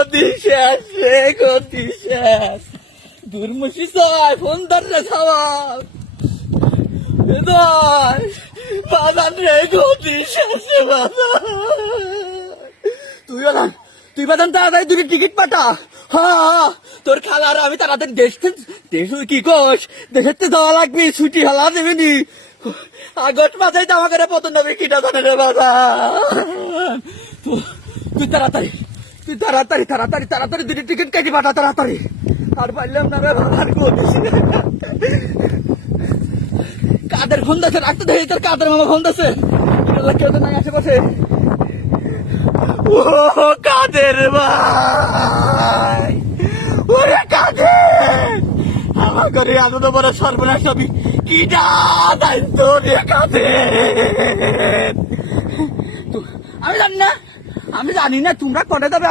গতি শেষ রে, গতি শেষ। দুর্মুষি ছয় ফোন ধরে সবাই বাদান রে, গতি শেষ রে বাদান। তুই বাদান তাড়াতাড়ি দুটো টিকিট পাঠা। হ্যাঁ, তোর খালার আমি তাড়াতাড়ি দেশ কি কোষ, দেশের তো যাওয়া লাগবে, ছুটি হলা দেবেনি। আগস্ট মাসে জামা করে পতন নবী কিটা জানে রে বাদান। তুই তাড়াতাড়ি দুটো টিকিট কেটে পাঠা তাড়াতাড়ি। আর পারলাম না রে বাদান, কাদের ফোন দিচ্ছে, রাখতে দেখি তোর কাদের মামা ফোন দিচ্ছে। কেউ তো নাই আশেপাশে। ও কাদের ভাই, ওরে কাদের, আমার ঘরে আনন্দ বড় সর্বনাশ হবি কিটা দায়িত্ব রে কাদের। আমি জানি না তোমরা করে যাবে।